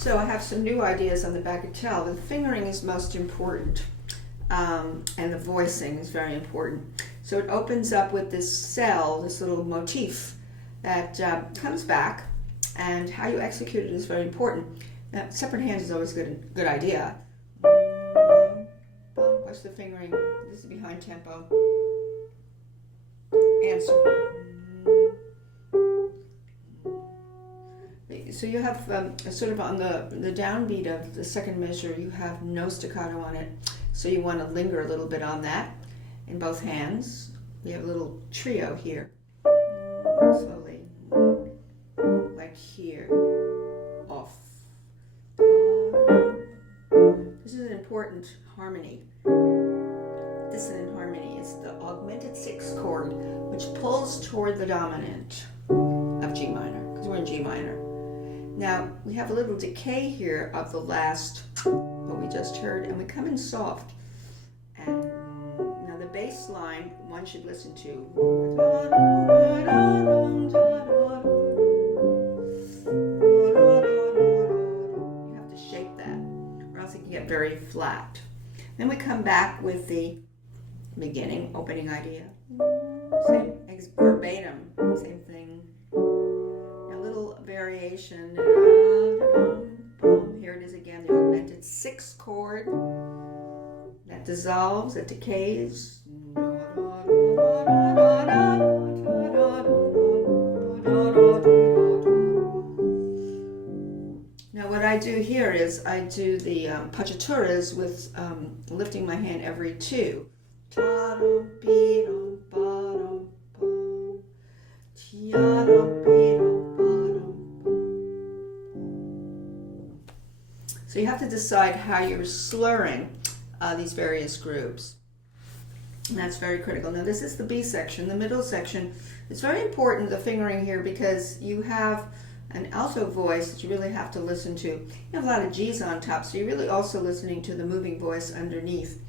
So I have some new ideas on the Bagatelle. The fingering is most important, and the voicing is very important. So it opens up with this cell, this little motif that comes back, and how you execute it is very important. Now, separate hands is always a good idea. Watch the fingering. This is behind tempo. Answer. So you have sort of on the downbeat of the second measure, you have no staccato on it. So you want to linger a little bit on that in both hands. We have a little trio here. Slowly. Like here. Off. This is an important harmony. Dissonant harmony is the augmented sixth chord, which pulls toward the dominant of G minor, because we're in G minor. Now, we have a little decay here of the last, what we just heard, and we come in soft. And now the bass line, one should listen to. You have to shape that, or else it can get very flat. Then we come back with the beginning, opening idea. Same, verbatim, same thing. Variation. Here it is again, the augmented sixth chord that dissolves, that decays. Now what I do here is I do the pacciaturas with lifting my hand every two. So you have to decide how you're slurring these various groups. And that's very critical. Now this is the B section, the middle section. It's very important, the fingering here, because you have an alto voice that you really have to listen to. You have a lot of G's on top, so you're really also listening to the moving voice underneath.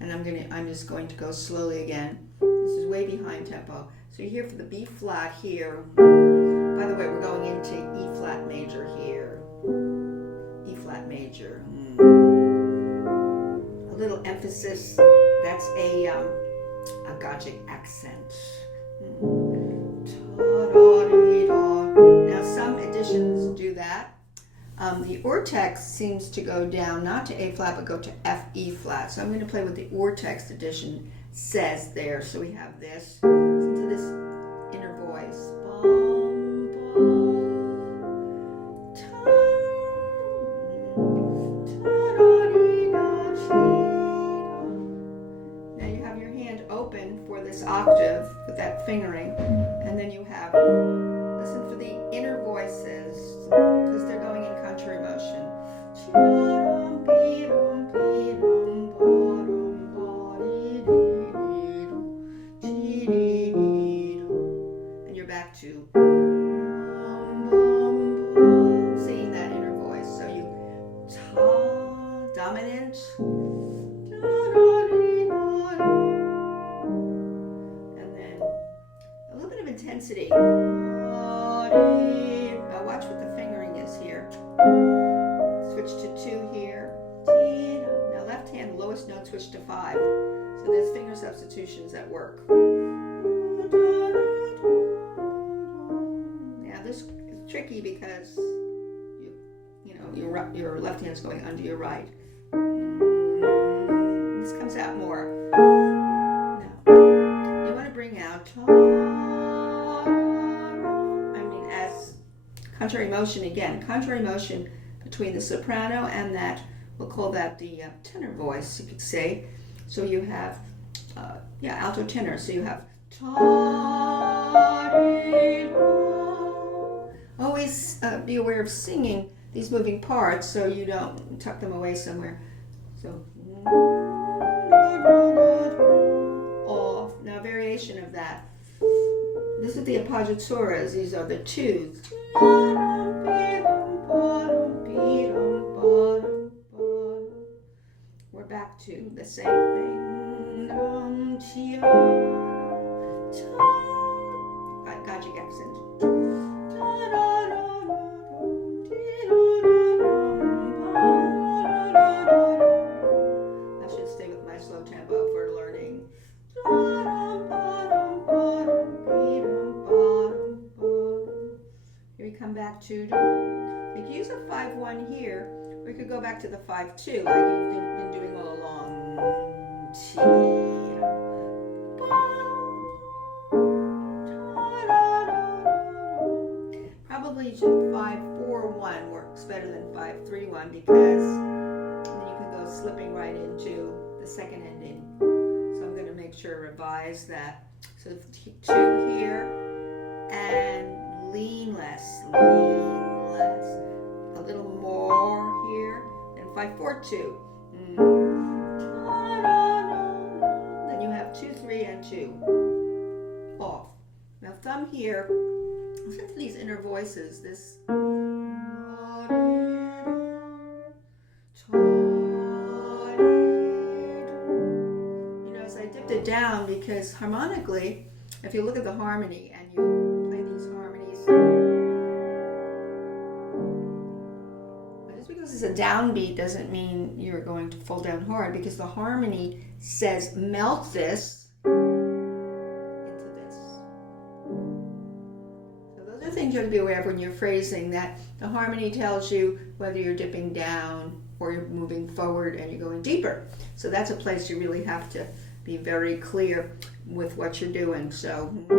And I'm just going to go slowly again. This is way behind tempo. So you're here for the B flat here. By the way, we're going into E flat major here. E flat major. A little emphasis. That's a Gagic accent. Now some editions do that. The Ortex seems to go down not to A flat but go to F E flat. So I'm going to play what the Ortex edition says there. So we have this. Listen to this inner voice. Now you have your hand open for this octave with that fingering, and then you have, listen for the inner voices because they're going in contrary motion. And you're back to singing that inner voice. So you dominant, and then a little bit of intensity. Now watch what the fingering is here. Switch to 2 here. Now left hand lowest note switch to 5. So there's finger substitutions at work. Now this is tricky because your left hand's going under your right. This comes out more. Now you want to bring out as contrary motion again. Contrary motion between the soprano and that, we'll call that the tenor voice, you could say. So you have, alto tenor. So you have always be aware of singing these moving parts so you don't tuck them away somewhere. So off. Now variation of that. This is the appoggiaturas. These are the twos. We're back to the same thing. Gagic accent. 4-1 here, or you could go back to the 5-2 like you've been doing all along. Probably 5-4-1 works better than 5-3-1 because then you can go slipping right into the second ending. So I'm going to make sure to revise that. So 2 here and lean less, a little more here, and 5-4-2. Then you have 2-3 and 2 off. Now thumb here. Listen to these inner voices. This. I dipped it down because harmonically, if you look at the harmony and you play these harmonies, just because it's a downbeat doesn't mean you're going to fall down hard, because the harmony says melt this into this. So those are things you have to be aware of when you're phrasing, that the harmony tells you whether you're dipping down or you're moving forward and you're going deeper. So that's a place you really have to be very clear with what you're doing. So, and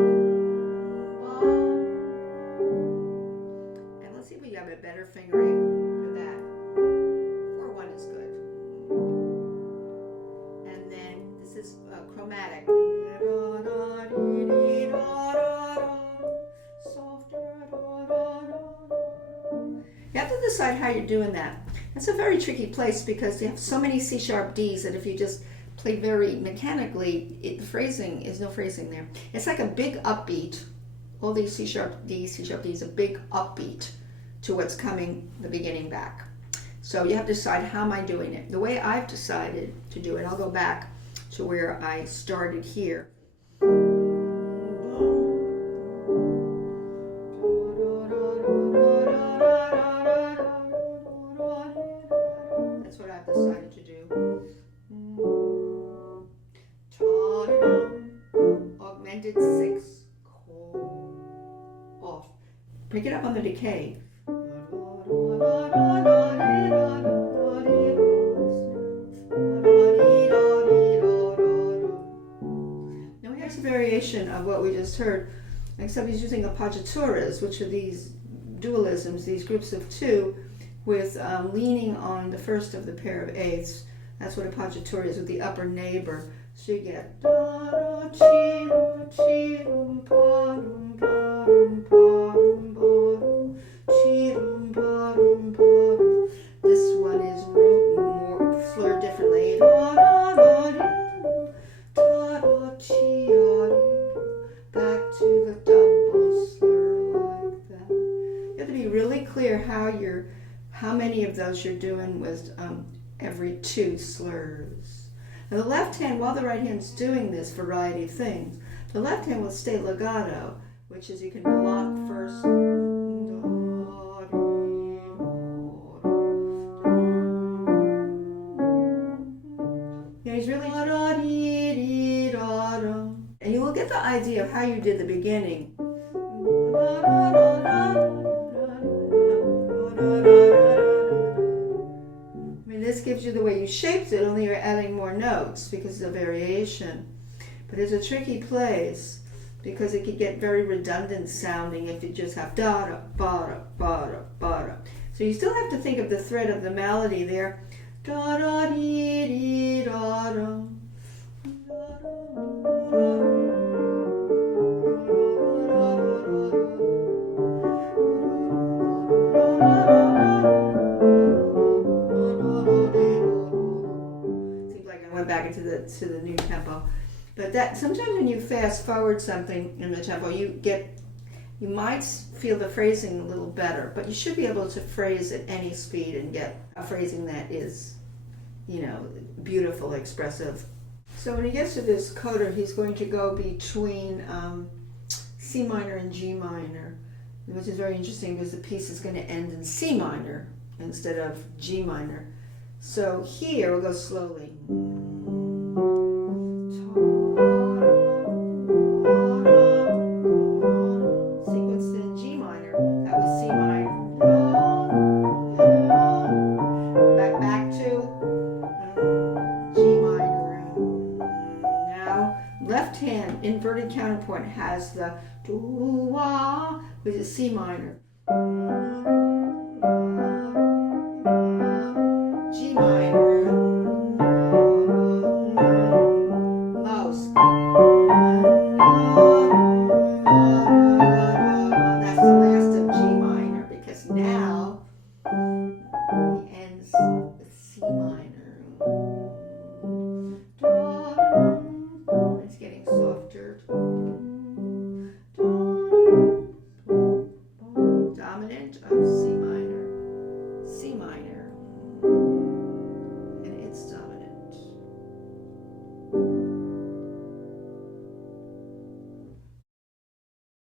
let's see if we have a better fingering for that. 4-1 is good. And then this is chromatic. You have to decide how you're doing that. That's a very tricky place because you have so many C sharp Ds that if you just play very mechanically, the phrasing is no phrasing there. It's like a big upbeat. All these C sharp Ds, a big upbeat to what's coming the beginning back. So you have to decide, how am I doing it? The way I've decided to do it, I'll go back to where I started here. That's what I've decided to do. Augmented 6, off. Pick it up on the decay. Now here's a variation of what we just heard, except he's using appoggiaturas, which are these dualisms, these groups of 2, with leaning on the first of the pair of eighths. That's what appoggiatura is, with the upper neighbor. So you get da da chi da chi dum pa dum pa dum pa dum pa chi dum pa dum pa. This one is more slurred differently. Da da da da da chi da. Back to the double slur like that. You have to be really clear how many of those you're doing with every 2 slurs. Now the left hand, while the right hand's doing this variety of things, the left hand will stay legato, which is you can block first. Yeah, he's really. And you will get the idea of how you did the beginning. This gives you the way you shaped it, only you're adding more notes because of the variation. But it's a tricky place because it could get very redundant sounding if you just have da da ba da ba da ba da. So you still have to think of the thread of the melody there. Da da dee dee da da. Back into the new tempo, but that sometimes when you fast forward something in the tempo, you might feel the phrasing a little better, but you should be able to phrase at any speed and get a phrasing that is, beautiful, expressive. So when he gets to this coda, he's going to go between C minor and G minor, which is very interesting because the piece is going to end in C minor instead of G minor. So here we'll go slowly. Sequenced in G minor, that was C minor. inverted counterpoint has the do-wah, which is C minor.